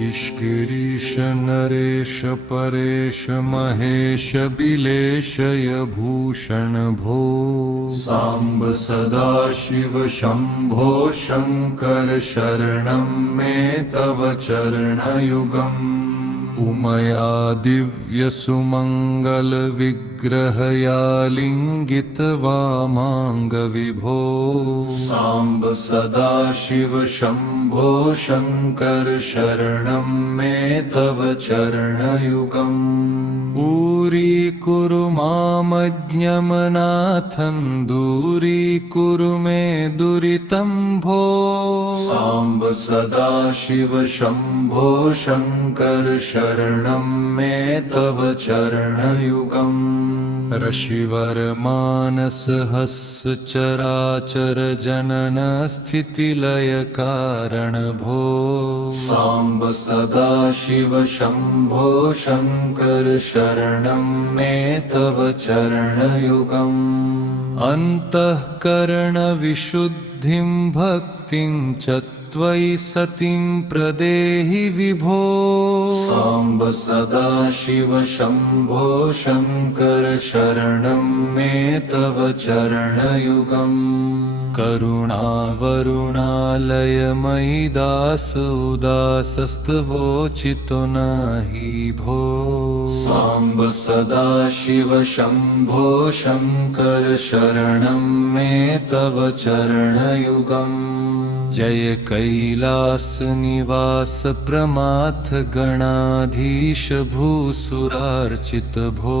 ईश नरेश परेश महेश बिलेशय भूषण भो सांब सदाशिव शंभो शंकर शरणं मे तव चरणयुगम् उमया दिव्य सुमंगल विग्रहया लिंगित वामांग विभो सांब सदाशिव शंभो शंकर शरणं मे तव चरणयुगम् ऊरीकुरु मामज्ञमनाथं दूरीकुरु मे दुरितं भो सांब सदाशिव शंभो शंकर शरणं मे तव चरणयुगम् ऋषिवर मानस हस्य चराचर जनन स्थितिलय कारण भो सांब सदाशिव शंभो शंकर शरणं मे तव चरणयुगम् अन्तःकरण विशुद्धिं भक्तिं च त्वयि सतिं प्रदेहि विभो सांब सदाशिव शंभो शंकर शरणं मे तव चरणयुगम् करुणावरुणालयमयि दास उदासस्तवोचितो नहि भो सांब सदाशिव शंभो शंकर शरणं मे तव चरणयुगम् जय कैलास निवास प्रमाथ गणाधीश भूसुरार्चित भो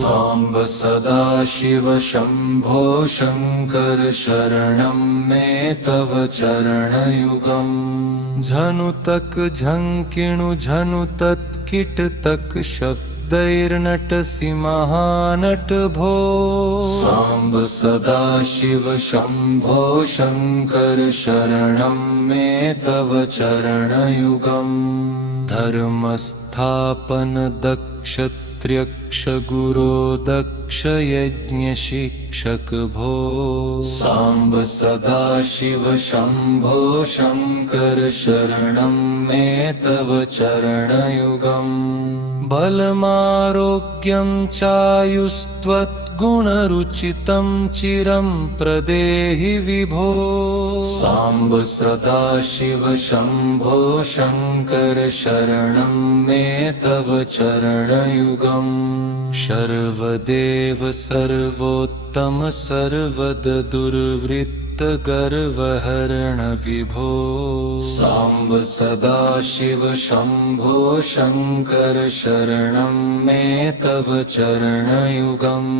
सांब सदाशिव शंभो शंकर शरणं मे तव चरणयुगम् झनुतक झंकिणु झनुतत्किटतक शब्दैर्नटसि महानट भो सांब सदाशिव शंभो शंकर शरणं मे तव चरणयुगम् धर्मस्थापन दक्ष त्र्यक्ष गुरो दक्ष यज्ञ शिक्षक भो सांब सदाशिव शंभो शंकर शरणं मे तव चरणयुगम् बलमारोग्यं चायुस्त्वद्गुणरुचितं चिरं प्रदेहि विभो सांब सदाशिव शंभो शंकर शरणं मे तव चरणयुगम् सर्वदेव सर्वोत्तम सर्वद दुर्वृत्त गर्वहरण विभो सांब सदाशिव शंभो शंकर शरणं मे तव चरणयुगम्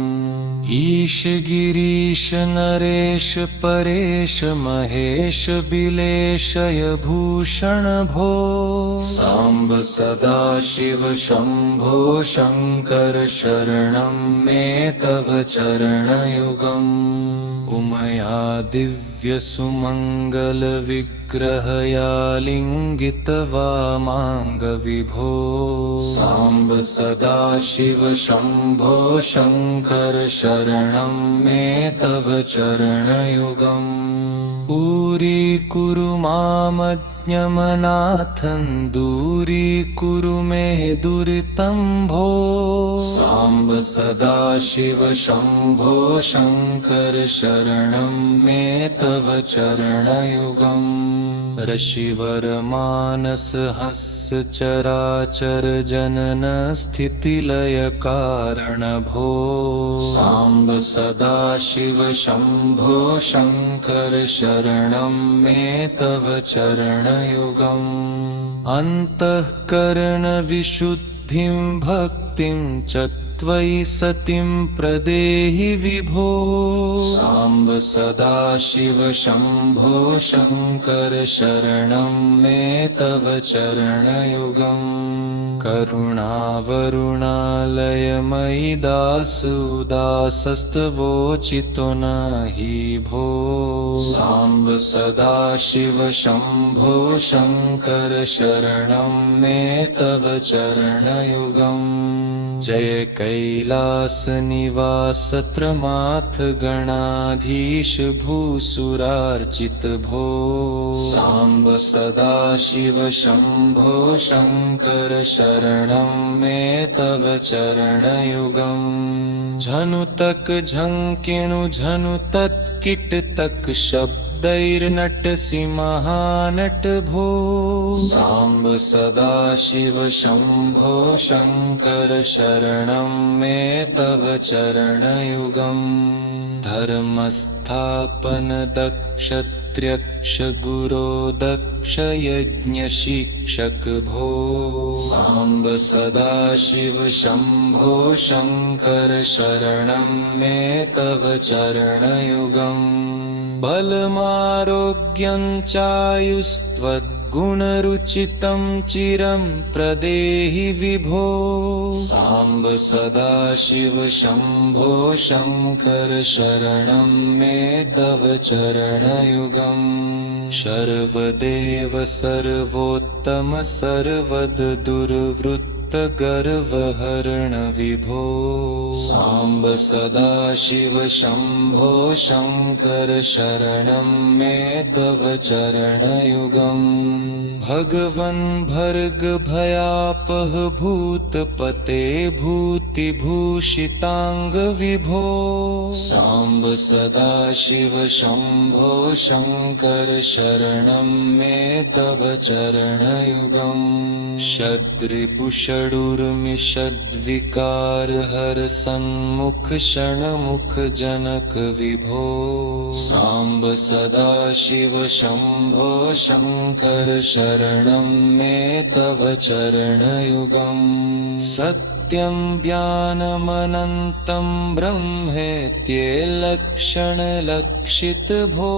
ईश गिरीश नरेश परेश महेश बिलेशय भूषण भो सांब सदाशिव शंभो शंकर शरणं मे तव चरणयुगम् उमया दिव्य सुमंगल विग्रहया लिंगित वामांग विभो सांब सदाशिव शंभो शंकर शरणं मे तव चरणयुगम् ऊरीकुरु मामज्ञमनाथं दूरीकुरु मे दुरितं भो सांब सदाशिव शंभो शंकर शरणं मे तव चरणयुगम् ऋषिवर मानस हस्य चराचर जनन स्थितिलय कारण भो सांब सदाशिव शंभो शंकर शरणं मे तव चरणयुगम् अन्तःकरण विशुद्धिं भक्तिं च त्वयि सतिं प्रदेहि विभो सांब सदाशिव शंभो शंकर शरणं मे तव चरणयुगम् करुणावरुणालयमयि दास उदासस्तवोचितो नहि भो सांब सदाशिव शंभो शंकर शरणं मे तव चरणयुगम् जय कैलासनिवास त्रमाथ गणाधीश भूसुरार्चित भो सांब सदाशिव शंभो शंकर शरणं मे तव चरणयुगम् झनुतक झंकिणु झनुतत् किटतक शब्दैर्नटसि महानट भो सांब सदाशिव शंभो शंकर शरणं मे तव चरणयुगम् धर्मस्थापन दक्षत्र्यक्ष गुरो दक्ष यज्ञ शिक्षक भो सांब सदाशिव शंभो शंकर शरणं मे तव चरणयुगम् बलमारोग्यं चायुस्त्वद्गुणरुचितं चिरं प्रदेहि विभो सांब सदाशिव शंभो शंकर शरणं मे तव चरणयुगम् सर्वदेव सर्वोत्तम सर्वद दुर्वृत्त गर्वहरण विभो सांब सदाशिव शंभो शंकर शरणं मे तव चरणयुगम् भगवन् भर्ग भयापह भूतपते भूतिभूषितांग विभो सांब सदाशिव शंभो शंकर शरणं मे तव चरणयुगम् षड्रिपुषडुर्मिषद्विकार हर सन्मुख क्षणमुख जनक विभो सांब सदाशिव शंभो शंकर शरणं मे तव चरणयुगम् सत्यं ज्ञानमनन्तं ब्रह्मेत्येलक्षणलक्षित भो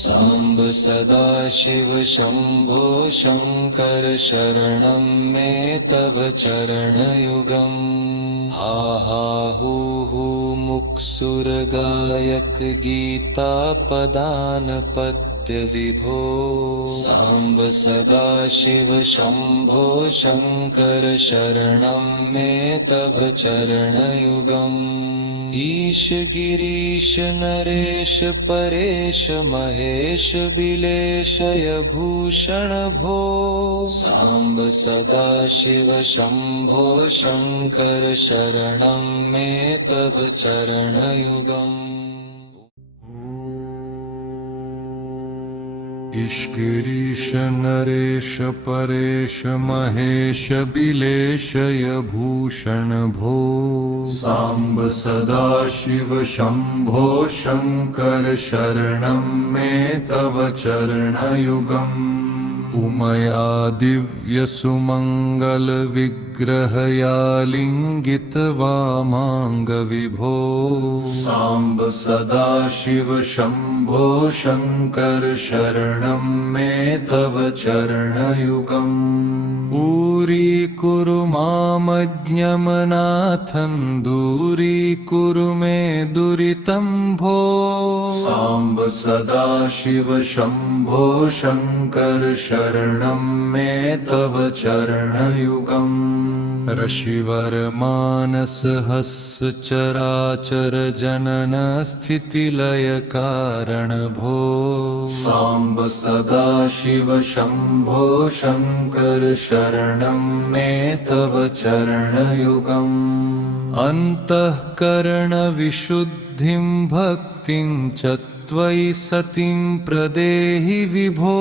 सांब सदाशिव शंभो शंकर शरणं मे तव चरणयुगम् हा हा हू हू मुक्सुर गायक गीता पदान पद्य विभो सांब सदाशिव शंभो शंकर शरणं मे तव चरणयुगम् ईश गिरीश नरेश परेश महेश बिलेशय भूषण भो सांब सदाशिव शंभो शंकर शरणं मे तव चरणयुगम् ईश गिरीश नरेश परेश महेश बिलेशय भूषण भो सांब सदाशिव शंभो शंकर शरणं मे तव चरणयुगम् उमया दिव्य सुमंगल विग्रहया लिंगित वामांग विभो सांब सदाशिव शंभो शंकर शरणं मे तव चरणयुगम् ऊरीकुरु मामज्ञमनाथं दूरीकुरु मे दुरितं भो सांब सदाशिव शंभो शंकर शरणं मे तव चरणयुगम् ऋषिवर मानस हस्य चराचर जनन स्थितिलय कारण भो सांब सदाशिव शंभो शंकर शरणं मे तव चरणयुगम् अंतःकरण विशुद्धिं भक्तिं च त्वयि सतिं प्रदेहि विभो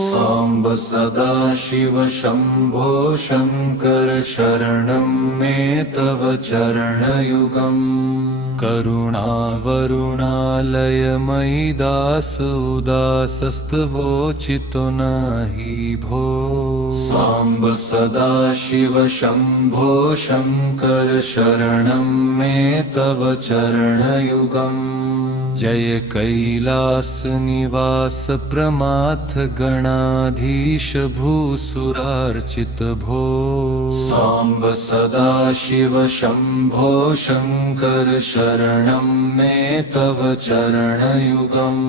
सांब सदाशिव शंभो शंकर शरणं मे तव चरणयुगम् करुणावरुणालय मयि दास उदासस्तवोचितो नहि भो सांब सदाशिव शंभो शंकर शरणं मे तव चरणयुगम् जय कैलास निवास प्रमाथ गणाधीश भूसुरार्चित भो सांब सदाशिव शंभो शंकर शरणं मे तव चरणयुगम्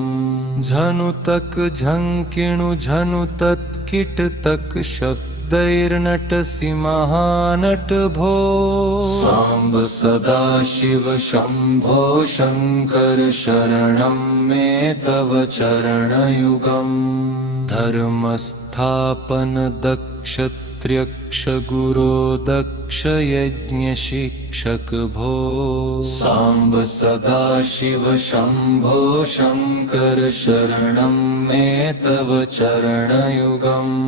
झनुतक झंकिणु झनुतत् किटतक शब्द शब्दैर्नटसि महानट भो साम्ब सदाशिव शम्भो शङ्कर शरणं मे तव चरणयुगम् धर्मस्थापन दक्षत्र्यक्ष गुरो दक्ष यज्ञशिक्षक भो साम्ब सदाशिव शम्भो शङ्कर शरणं मे तव चरणयुगम्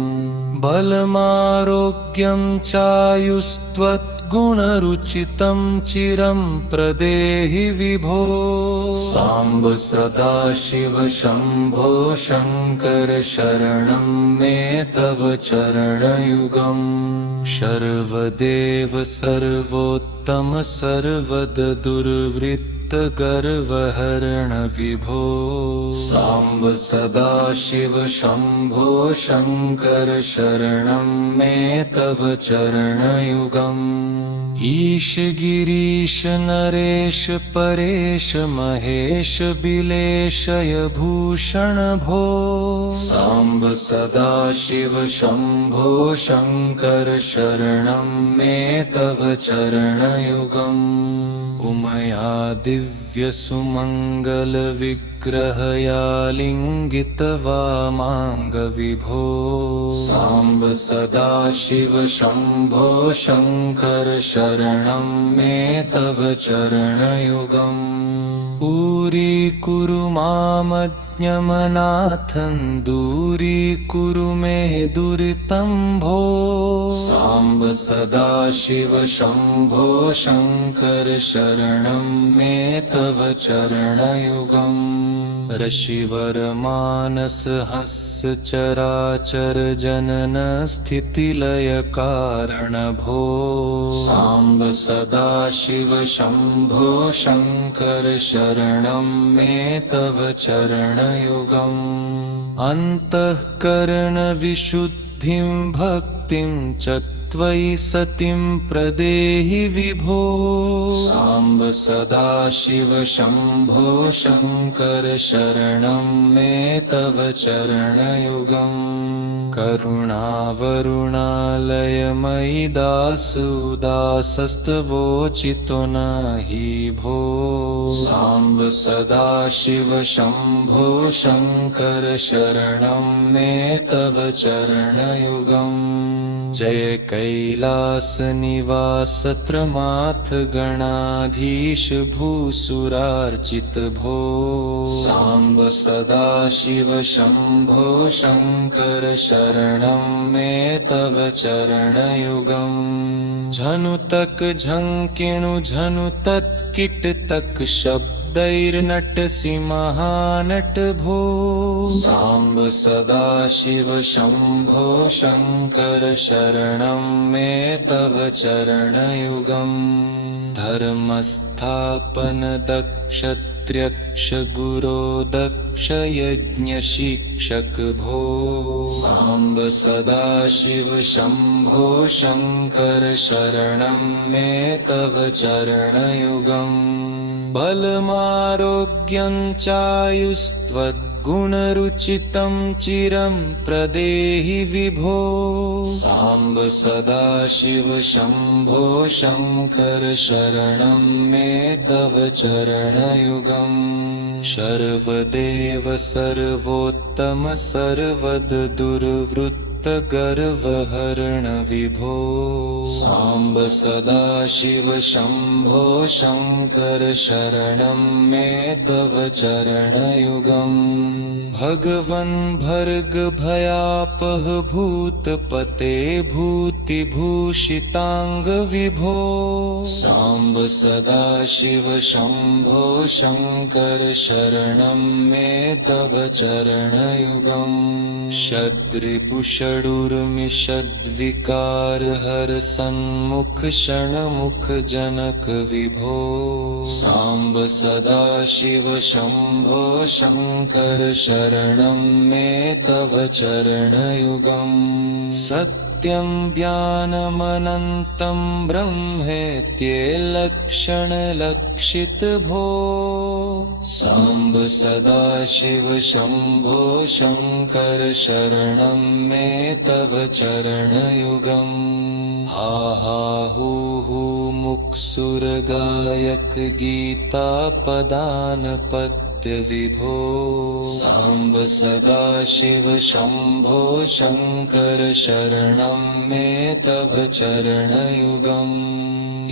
बलमारोग्यं चायुस्त्वद्गुणरुचितं चिरं प्रदेहि विभो साम्ब सदाशिव शम्भो शङ्कर शरणं मे तव चरणयुगम् सर्वदेव सर्वोत्तम सर्वद दुर्वृत्त गर्वहरण विभो साम्ब सदाशिव शम्भो शङ्कर शरणं मे तव चरणयुगम् ईश गिरीश नरेश परेश महेश बिलेशय भूषण भो साम्ब सदाशिव शम्भो शङ्कर शरणं मे तव चरणयुगम् उमया दिव्यसुमङ्गल विग्रहया लिङ्गितवामाङ्ग विभो साम्ब सदाशिव शम्भो शङ्कर शरणं मे तव चरणयुगम् दूरीकुरु मामज्ञमनाथं दूरीकुरु मे दुरितं भो साम्ब सदाशिव शम्भो शङ्कर शरणं मे तव चरणयुगम् ऋषिवर मानस हस्य चराचर जनन स्थितिलय कारण भो साम्ब सदाशिव शम्भो शङ्कर शरणं मे तव चरणयुगम् अन्तःकरण विशुद्धिं भक्तिं च त्वयि सतिं प्रदेहि विभो साम्ब सदाशिव शम्भो शङ्कर शरणं मे तव चरणयुगम् करुणावरुणालयमयि दासोदासस्तवोचितो नहि भो साम्ब सदाशिव शम्भो शङ्कर शरणं मे तव चरणयुगम् जय कैलास निवास त्रमाथ गणाधीश भूसुरार्चित भो साम्ब सदाशिव शम्भो शङ्कर शरणं मे तव चरणयुगम् झनुतक झङ्किणु झनुतत् किटतक शब्दैर्नटसि महानट भो साम्ब सदाशिव शम्भो शङ्कर शरणं मे तव चरणयुगम् धर्मस्थापन दक्षत्र्यक्ष गुरो दक्ष यज्ञशिक्षक भो साम्ब सदाशिव शम्भो शङ्कर शरणं मे तव चरणयुगम् बलमारोग्यं चायुस्त्वद्गुणरुचितं चिरं प्रदेहि विभो साम्ब सदाशिव शम्भो शङ्कर शरणं मे तव चरणयुगम् सर्वदेव सर्वोत्तम सर्वद दुर्वृत्त गर्वहरण विभो साम्ब सन्मुख क्षणमुख जनक विभो साम्ब सदाशिव शम्भो शङ्कर शरणं मे तव चरणयुगम् चरणयुगम् सत्यं ज्ञानमनन्तं ब्रह्मेत्येलक्षणलक्षित भो साम्ब सदाशिव शम्भो शङ्कर शरणं मे तव चरणयुगम् हा हा हू हू मुक्सुरगायक गीता पदान पद्य विभो साम्ब सदाशिव शम्भो शङ्कर शरणं मे तव चरणयुगम्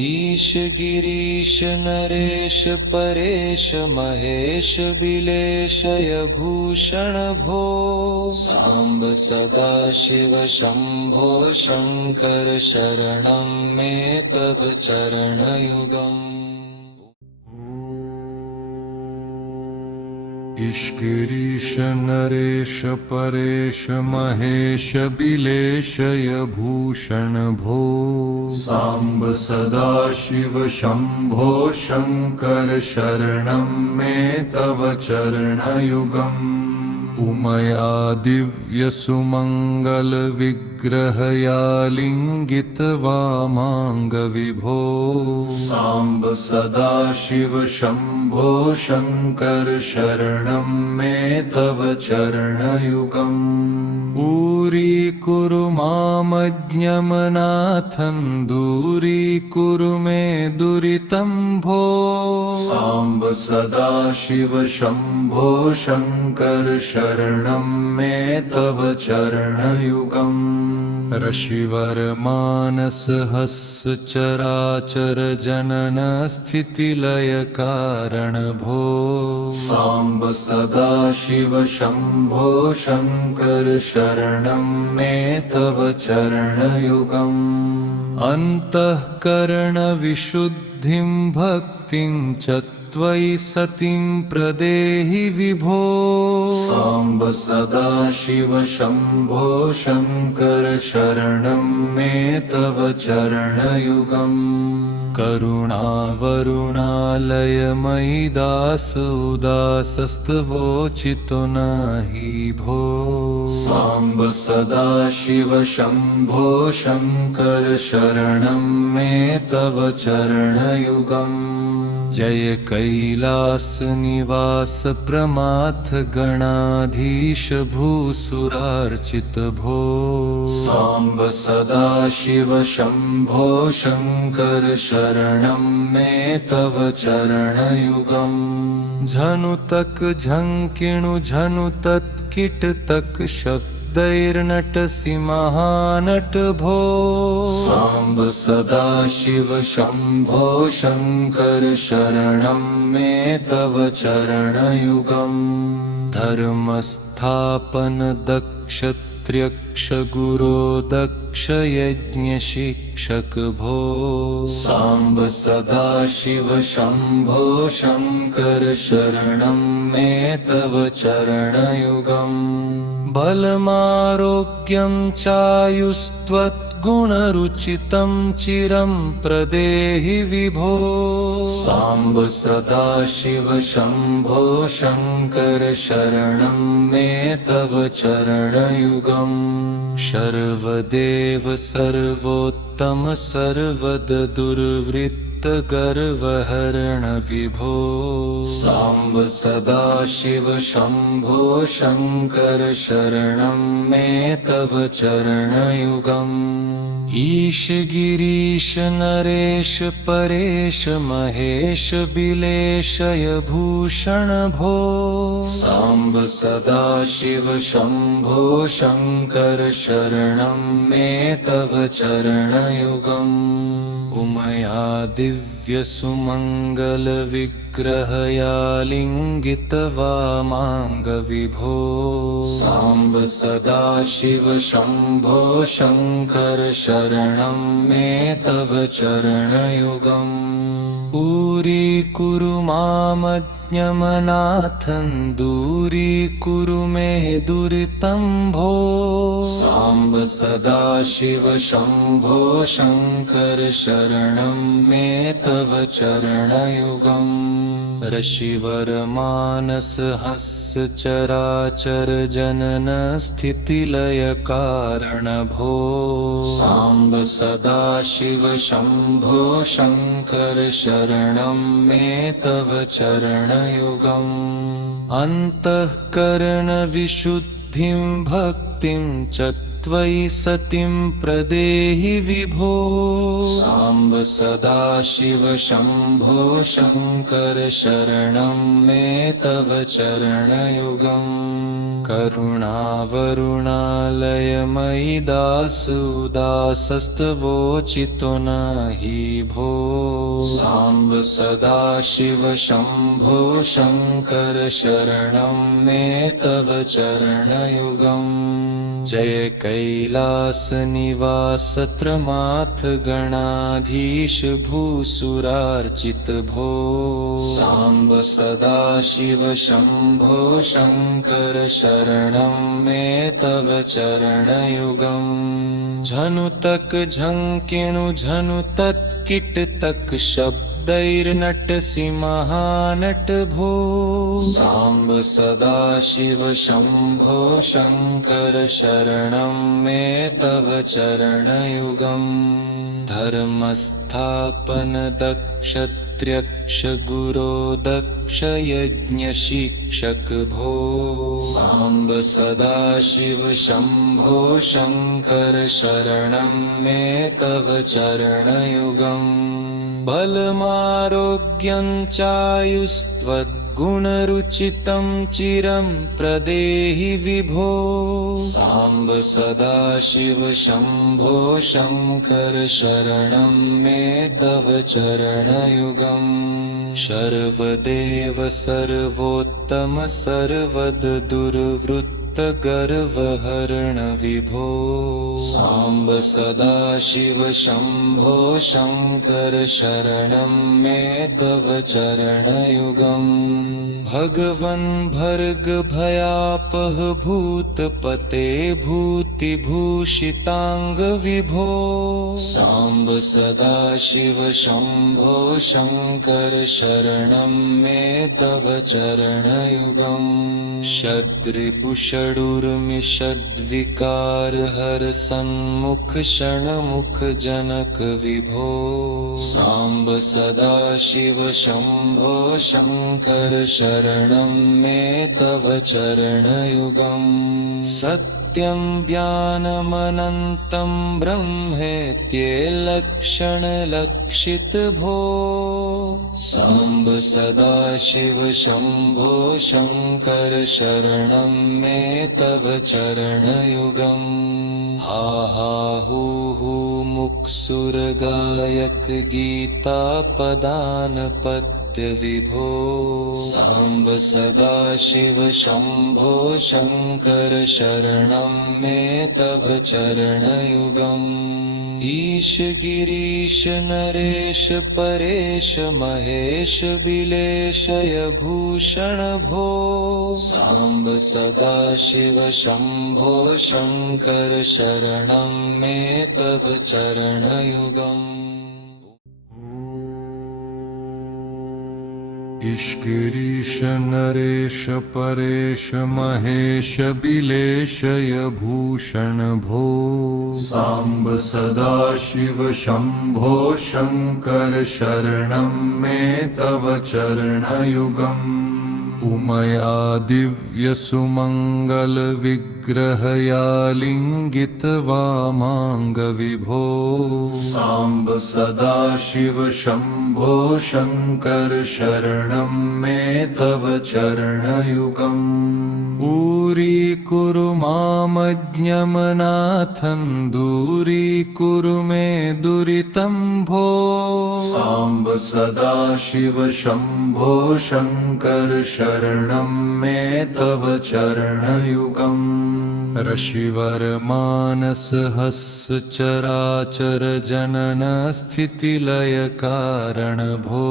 ईश गिरीश नरेश परेश महेश बिलेशय भूषण भो साम्ब सदाशिव शम्भो शङ्कर शरणं मे तव चरणयुगम् ईश गिरीश नरेश परेश महेश बिलेशय भूषण भो साम्ब सदाशिव शम्भो शङ्कर शरणं मे तव चरणयुगम् उमया दिव्यसुमङ्गल विग्रहया लिङ्गितवामाङ्ग विभो साम्ब सदाशिव शम्भो शङ्कर शरणं मे तव चरणयुगम् दूरीकुरु मामज्ञमनाथं दूरीकुरु मे दुरितं भो साम्ब सदाशिव शम्भो शङ्कर शरणं मे तव चरणयुगम् ऋषिवर मानस हस्य चराचर जनन स्थितिलय कारण भो साम्ब सदाशिव शम्भो शङ्कर शरणं मे तव चरणयुगम् अन्तःकरण विशुद्धिं भक्तिं च त्वयि सतिं प्रदेहि विभो साम्ब सदाशिव शम्भो शङ्कर शरणं मे तव चरणयुगम् करुणावरुणालयमयि दास उदासस्तवोचितो नहि भो साम्ब सदाशिव शम्भो शङ्कर शरणं मे तव चरणयुगम् जय कैलास निवास प्रमाथ गणाधीश भूसुरार्चित भो साम्ब सदाशिव शम्भो शङ्कर शरणं मे तव चरणयुगम् झनुतक झङ्किणु झनुतत् किटतक शब्दैर्नटसि महानट भो साम्ब सदाशिव शम्भो शङ्कर शरणं मे तव चरणयुगम् धर्मस्थापन दक्ष त्र्यक्ष गुरो दक्ष यज्ञ शिक्षक भो साम्ब सदाशिव शम्भो शङ्कर शरणं मे तव चरणयुगम् बलमारोग्यं चायुस्त्वद्गुणरुचितं चिरं प्रदेहि विभो साम्ब सदाशिव शम्भो शङ्कर शरणं मे तव चरणयुगम् सर्वदेव सर्वोत्तम सर्वद दुर्वृत्त गर्वहरण विभो साम्ब सदाशिव शम्भो शङ्कर शरणं मे तव चरणयुगम् ईश गिरीश नरेश परेश महेश बिलेशय भूषण भो साम्ब सदाशिव शम्भो शङ्कर शरणं मे तव चरणयुगम् उमया दिव्यसुमङ्गल विग्रहया लिङ्गितवामाङ्ग विभो साम्ब सदाशिव शम्भो शङ्कर शरणं मे तव चरणयुगम् दूरीकुरु मामज्ञमनाथं दूरीकुरु मे दुरितं भो साम्ब सदाशिव शम्भो शङ्कर शरणं मे तव चरणयुगम् ऋषिवरमानसहस्य चराचर जनन स्थितिलय कारणभो साम्ब सदाशिव शम्भो शङ्कर शरणं मे तव चरणयुगम् अन्तःकरणविशुद्धिं भक्तिं च त्वयि सतिं प्रदेहि विभो साम्ब सदाशिव शम्भो शङ्कर शरणं मे तव चरणयुगम् करुणावरुणालयमयि दासोदासस्तवोचितो नहि भो साम्ब सदाशिव शम्भो शङ्कर शरणं मे तव चरणयुगम् जय कैलासनिवास त्रमाथ गणाधीश भूसुरार्चित भो साम्ब सदाशिव शम्भो शङ्कर शरणं मे तव चरणयुगम् झनुतक झङ्किणु झनुतत्किटतक शब्दैर्नटसि महानट भो साम्ब सदाशिव शम्भो शङ्कर शरणं मे तव चरणयुगम् धर्मस्थापन दक्षत्र्यक्ष गुरो दक्ष यज्ञशिक्षक भो साम्ब सदाशिव शम्भो शङ्कर शरणं मे तव चरणयुगम् बलमारोग्यं चायुस्त्वद्गुणरुचितं चिरं प्रदेहि विभो साम्ब सदाशिव शम्भो शङ्कर शरणं मे तव चरणयुगम् सर्वदेव सर्वोत्तम सर्वद दुर्वृत्त गर्वहरण विभो साम्ब सदाशिव शम्भो शङ्कर शरणं मे तव चरणयुगम् भगवन् भर्ग भयापह भूतपते भूतिभूषिताङ्ग विभो साम्ब सदाशिव शम्भो शङ्कर शरणं मे तव चरणयुगम् षड्रिपुषडुर्मिषद्विकार हर सन्मुख क्षणमुख जनक विभो साम्ब सदाशिव शम्भो शङ्कर शरणं मे तव चरणयुगम् सत्यं ज्ञानमनन्तं ब्रह्मेत्येलक्षणलक्षित भो साम्ब सदाशिव शम्भो शङ्कर शरणं मे तव चरणयुगम् हा हा हू हू मुक्सुरगायक गीता पदान विभो साम्ब सदाशिव शम्भो शङ्कर शरणं मे तव चरणयुगम् ईश गिरीश नरेश परेश महेश बिलेशय भूषण भो साम्ब सदाशिव शम्भो शङ्कर शरणं मे तव चरणयुगम् ईश नरेश परेश महेश बिलेशय भूषण भो साम्ब सदाशिव शम्भो शङ्कर शरणं मे तव चरणयुगम् उमया दिव्य सुमङ्गल विग्रहया लिङ्गित वामाङ्ग विभो साम्ब सदाशिव शम्भो शङ्कर शरणं मे तव चरणयुगम् दूरीकुरु मामज्ञमनाथं दूरीकुरु मे दुरितं भो साम्ब सदाशिव शम्भो शङ्कर शरणं मे तव चरणयुगम् ऋषिवर मानस हस्य चराचर जनन स्थितिलय कारण भो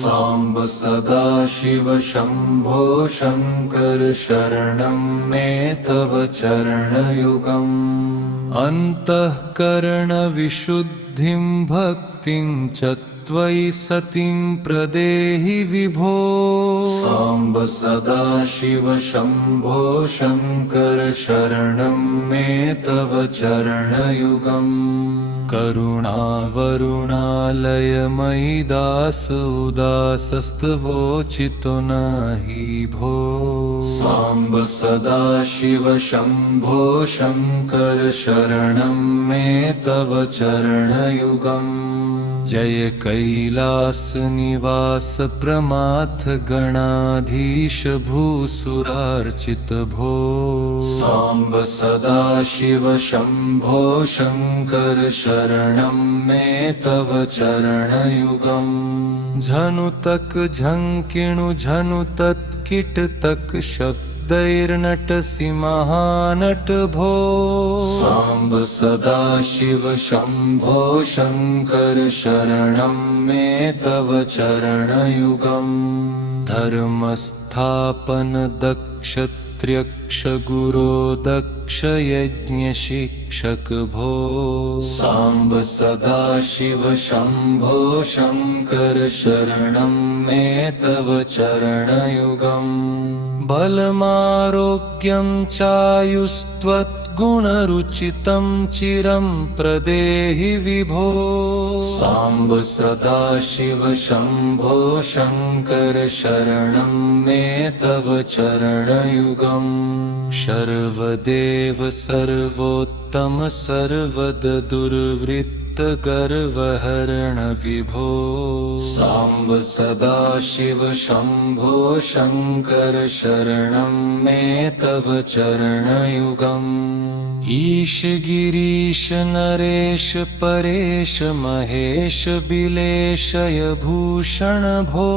साम्ब सदाशिव शम्भो शङ्कर शरणं मे तव चरणयुगम् अन्तःकरण विशुद्धिं भक्तिं च त्वयि सतिं प्रदेहि विभो। साम्ब सदाशिव शम्भो शङ्कर शरणं मे तव चरणयुगम्। करुणावरुणालयमयि दास उदासस्तवोचितो नहि भो। साम्ब सदाशिव शम्भो शङ्कर शरणं मे तव चरणयुगम्। जय कैलास निवास प्रमाथ गणाधीश भूसुरार्चित भो। साम्ब सदाशिव शम्भो शङ्कर शरणं मे तव चरणयुगम्। झनुतक झङ्किणु झनुतत्किटतक शब्दैर्नटसि महानट भो। साम्ब सदाशिव शम्भो शङ्कर शरणं मे तव चरणयुगम्। धर्मस्थापन दक्ष त्र्यक्ष गुरो दक्ष यज्ञ शिक्षक भो। साम्ब सदाशिव शम्भो शङ्कर शरणं मे तव चरणयुगम्। बलमारोग्यं चायुस्त्वद्गुणरुचितं चिरं प्रदेहि विभो। साम्ब सदाशिव शम्भो शङ्कर शरणं मे तव चरणयुगम्। सर्वदेव सर्वोत्तम सर्वद दुर्वृत्त गर्वहरण विभो। साम्ब सदाशिव शम्भो शङ्कर शरणं मे तव चरणयुगम्। ईश गिरीश नरेश परेश महेश बिलेशय भूषण भो।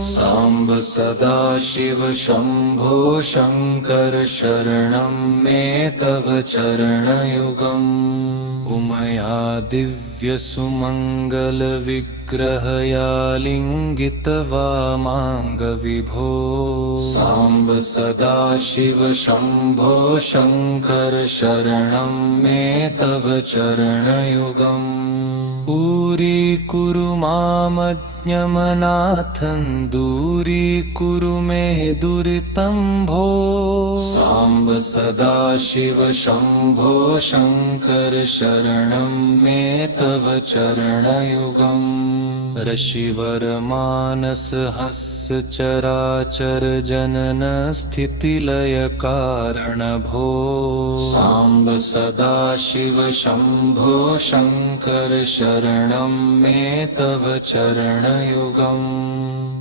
साम्ब सदाशिव शम्भो शङ्कर शरणं मे तव चरणयुगम्। उमया दिव्य सुमङ्गल विग्रहया लिङ्गित वामाङ्ग विभो। साम्ब सदाशिव शम्भो शङ्कर शरणं मे तव चरणयुगम्। दूरीकुरु मामज्ञमनाथं दूरीकुरु मे दुरितं भो। साम्ब सदाशिव शम्भो शङ्कर शरणं मे तव चरणयुगम्। ऋषिवर मानस हस्य चराचर जनन स्थितिलय कारण भो। साम्ब सदाशिव शम्भो शङ्कर शरणं मे तव चरणयुगम्।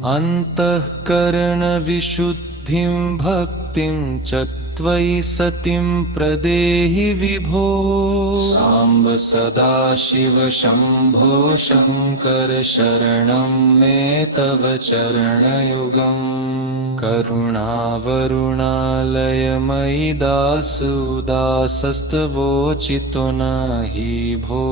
अन्तःकरण विशुद्धिं भक्तिं च त्वयि सतिं प्रदेहि विभो। साम्ब सदाशिव शम्भो शङ्कर शरणं मे तव चरणयुगम्। करुणावरुणालयमयि दास उदासस्तवोचितो नहि भो।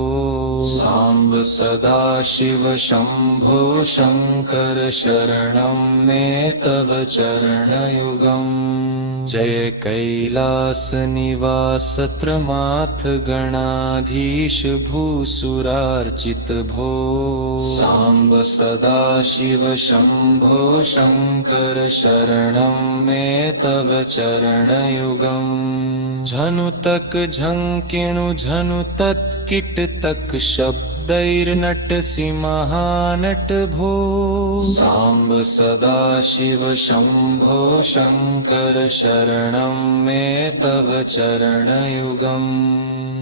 साम्ब सदाशिव शम्भो शङ्कर शरणं मे तव चरणयुगम्। जय कैलास निवास त्रमाथ गणाधीश भूसुरार्चित भो। साम्ब सदाशिव शम्भो शङ्कर शरणं मे तव चरणयुगम्। झनुतक झङ्किणु झनुतत्किटतक शब्दैर्नटसि महानट भो। साम्ब सदाशिव शम्भो शङ्कर शरणं मे तव चरणयुगम्।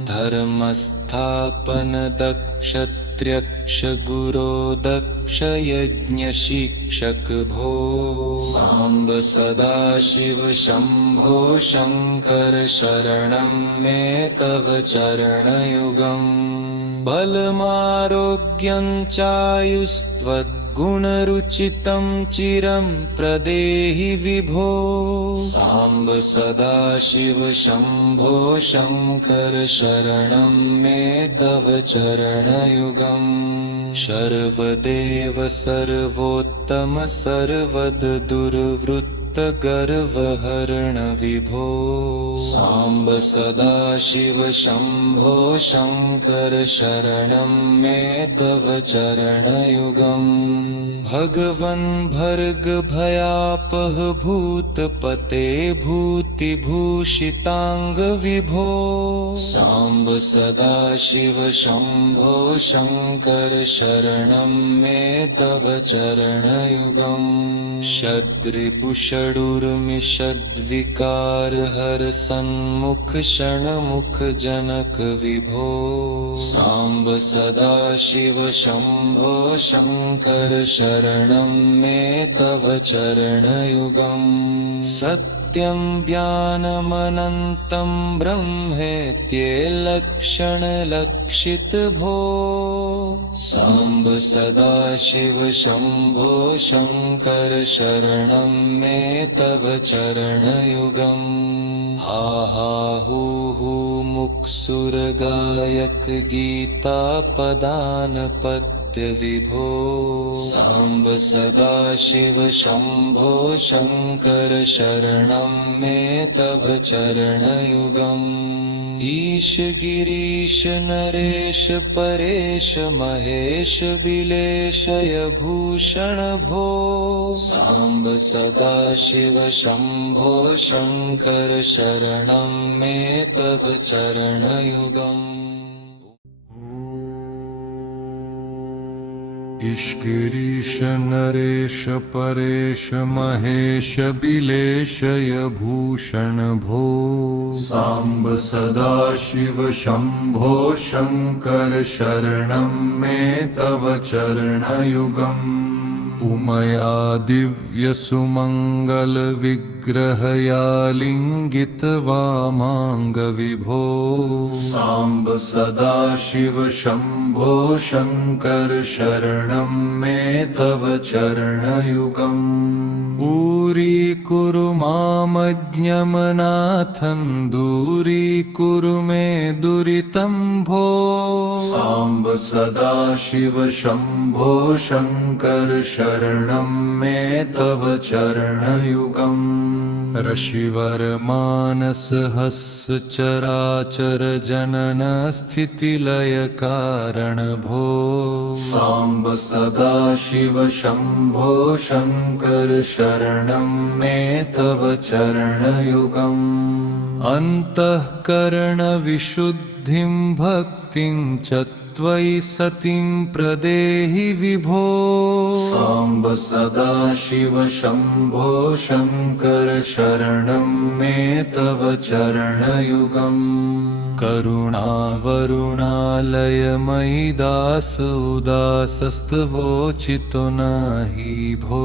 धर्मस्थापन दक्ष त्र्यक्ष गुरो दक्ष यज्ञ शिक्षक भो। साम्ब सदाशिव शम्भो शङ्कर शरणं मे तव चरणयुगम्। बलमारोग्यं चायुस्त्वद्गुणरुचितं चिरं प्रदेहि विभो। साम्ब सदाशिव शम्भो शङ्कर शरणं मे तव चरणयुगम्। सर्वदेव सर्वोत्तम सर्वद दुर्वृत्त भूतगर्वहरण विभो साम्ब सदाशिव शम्भो शङ्कर शरणं मे तव चरणयुगम् भगवन् भर्ग भयापह भूतपते भूतिभूषिताङ्ग विभो साम्ब सदाशिव शम्भो शङ्कर शरणं मे तव चरणयुगम् षड्रिपुषडुर्मिषद्विकारहर सन्मुख क्षणमुख जनक विभो साम्ब सदाशिव शम्भो शङ्कर शरणं मे तव चरणयुगम् सत्यं ज्ञानमनन्तं ब्रह्मेत्येलक्षणलक्षित भो साम्ब सदाशिव शम्भो शङ्कर शरणं मे तव चरणयुगम् हा हा हू हू मुक्सुरगायक गीता पदान विभो साम्ब सदाशिव शम्भो शङ्कर शरणं मे तव चरणयुगम् ईश गिरीश नरेश परेश महेश बिलेशय भूषण भो साम्ब सदाशिव शम्भो शङ्कर शरणं मे तव चरणयुगम् ईश गिरीश नरेश परेश महेश बिलेशय भूषण भो साम्ब सदाशिव शम्भो शङ्कर शरणं मे तव चरणयुगम् उमया दिव्य सुमंगल विग्रहया लिंगित वामांग विभो साम्ब सदाशिव शम्भो शङ्कर शरणं मे तव चरणयुगम् दूरीकुरु मामज्ञमनाथं दूरीकुरु मे दुरितं भो साम्ब सदाशिव शम्भो शङ्कर शरणं मे तव चरणयुगम् ऋषिवर मानस हस्य चराचर जनन स्थितिलय कारण भो साम्ब सदाशिव शम्भो शङ्कर शरणं मे तव चरणयुगम् अन्तःकरण विशुद्धिं भक्तिं च त्वयि सतिं प्रदेहि विभो साम्ब सदाशिव शम्भो शङ्कर शरणं मे तव चरणयुगम् करुणावरुणालयमयि दास उदासस्तवोचितो नहि भो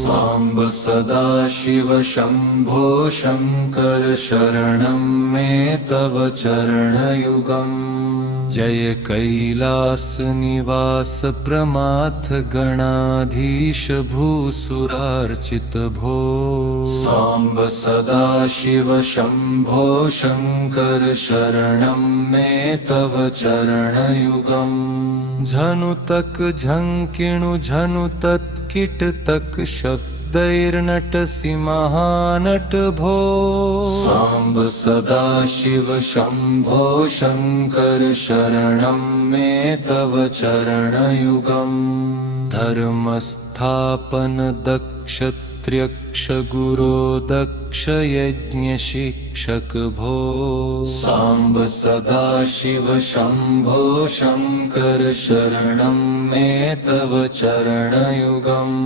साम्ब सदाशिव शम्भो शङ्कर शरणं मे तव चरणयुगम् जय कैलास निवास प्रमाथ गणाधीश भूसुरार्चित भो साम्ब सदाशिव शम्भो शङ्कर शरणं मे तव चरणयुगम् झनुतक झङ्किणु झनुतत् किटतक शब्दैर्नटसि महानट भो साम्ब सदाशिव शम्भो शङ्कर शरणं मे तव चरणयुगम् धर्मस्थापन दक्ष त्र्यक्ष गुरो दक्ष यज्ञ शिक्षक भो साम्ब सदाशिव शम्भो शङ्कर शरणं मे तव चरणयुगम्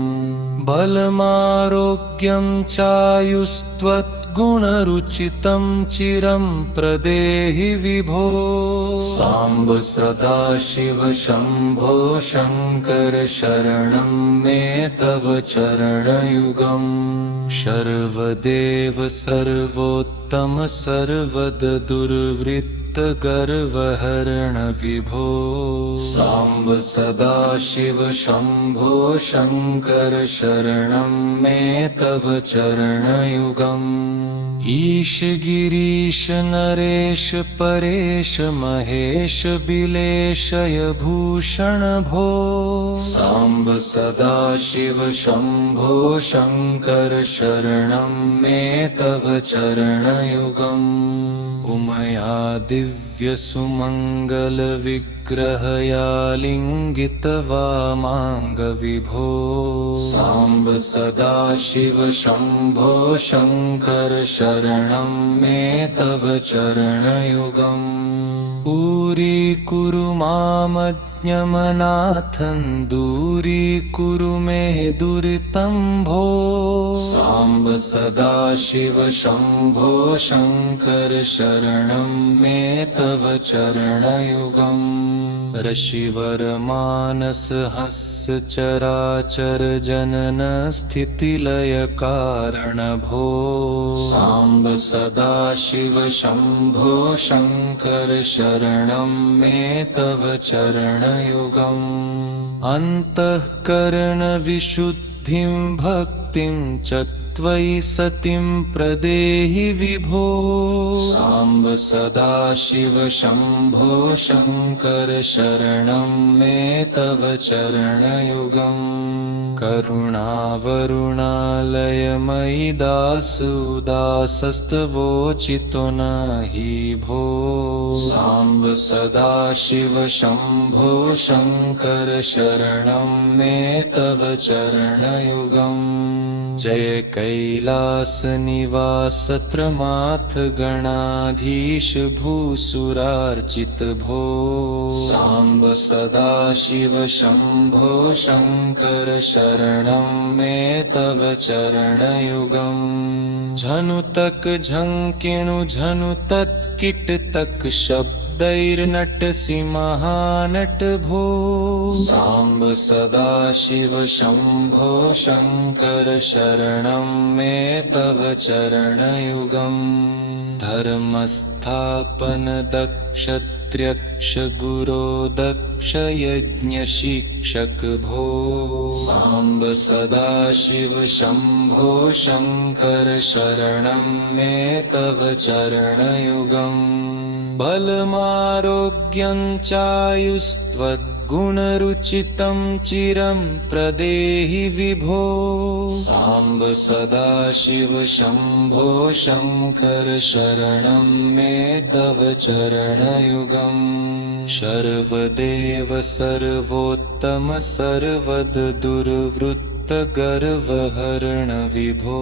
बलमारोग्यं चायुस्त्वद्गुणरुचितं चिरं प्रदेहि विभो साम्ब सदाशिव शम्भो शङ्कर शरणं मे तव चरणयुगम् सर्वदेव सर्वोत्तम सर्वद दुर्वृत्त गर्वहरण विभो साम्ब सदाशिव शम्भो शङ्कर शरणं मे तव चरणयुगम् ईश गिरीश नरेश परेश महेश बिलेशय भूषण भो साम्ब सदाशिव शम्भो शङ्कर शरणं मे तव चरणयुगम् उमया दिव्यसुमङ्गल विग्रहया लिङ्गितवामाङ्ग विभो साम्ब सदाशिव शम्भो शङ्कर शरणं मे तव चरणयुगम् दूरीकुरु मामज्ञमनाथं दूरीकुरु मे दुरितं भो साम्ब सदाशिव शम्भो शङ्कर शरणं मे तव चरणयुगम् ऋषिवर मानस हस्य चराचर जनन स्थितिलय कारण भो साम्ब सदाशिव शम्भो शङ्कर शरणं मे तव चरणयुगम् अन्तःकरण विशुद्धिं भक्तिं च त्वयि सतिं प्रदेहि विभो साम्ब सदाशिव शम्भो शङ्कर शरणं मे तव चरणयुगम् करुणावरुणालयमयि दासोदासस्तवोचितो नहि भो साम्ब सदाशिव शम्भो शङ्कर शरणं मे तव चरणयुगम् जय कैलासनिवास त्रमाथ गणाधीश भूसुरार्चित भो साम्ब सदाशिव शम्भो शङ्कर शरणं मे तव चरणयुगम् झनुतक झङ्किणु झनुतत् किटतक शब्दैर्नटसि महानट भो साम्ब सदाशिव शम्भो शङ्कर शरणं मे तव चरणयुगम् धर्मस्थापन दक्षत्र्यक्ष गुरो दक्ष यज्ञशिक्षक भो साम्ब सदाशिव शम्भो शङ्कर शरणं मे तव चरणयुगम् बलमारोग्यं चायुस्त्वद्गुणरुचितं चिरं प्रदेहि विभो साम्ब सदाशिव शम्भो शङ्कर शरणं मे तव चरणयुगम् सर्वदेव सर्वोत्तम सर्वद दुर्वृत्त गर्वहरण विभो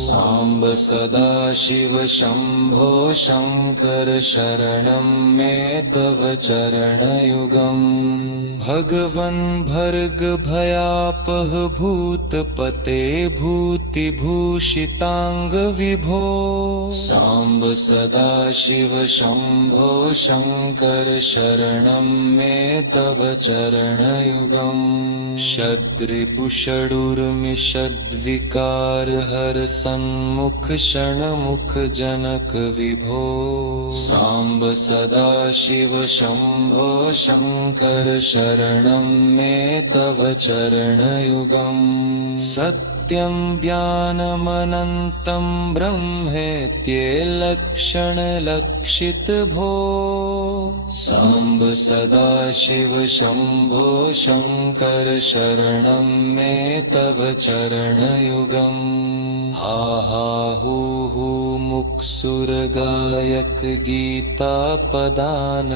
साम्ब सदाशिव शम्भो शङ्कर शरणं मे तव चरणयुगम् भगवन् भर्ग भयापह भूतपते भूतिभूषिताङ्ग विभो साम्ब सदाशिव शम्भो शङ्कर शरणं मे तव चरणयुगम् षड्रिपुषडुर्मिषद्विकार हर सन्मुख क्षणमुख जनक विभो साम्ब सदाशिव शम्भो शङ्कर शरणं मे तव चरणयुगम् सत्यं ज्ञानमनन्तं ब्रह्मेत्येलक्षणलक्षित भो साम्ब सदाशिव शम्भो शङ्कर शरणं मे तव चरणयुगम् हा हा हू हू मुक्सुरगायक गीता पदान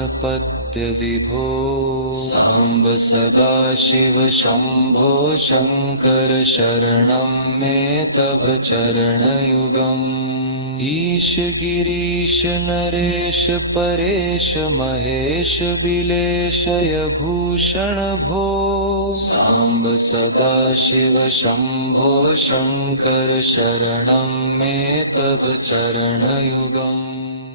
विभो साम्ब सदाशिव शम्भो शङ्कर शरणं मे तव चरणयुगम् ईश गिरीश नरेश परेश महेश बिलेशय भूषण भो साम्ब सदाशिव शम्भो शङ्कर शरणं मे तव चरणयुगम्।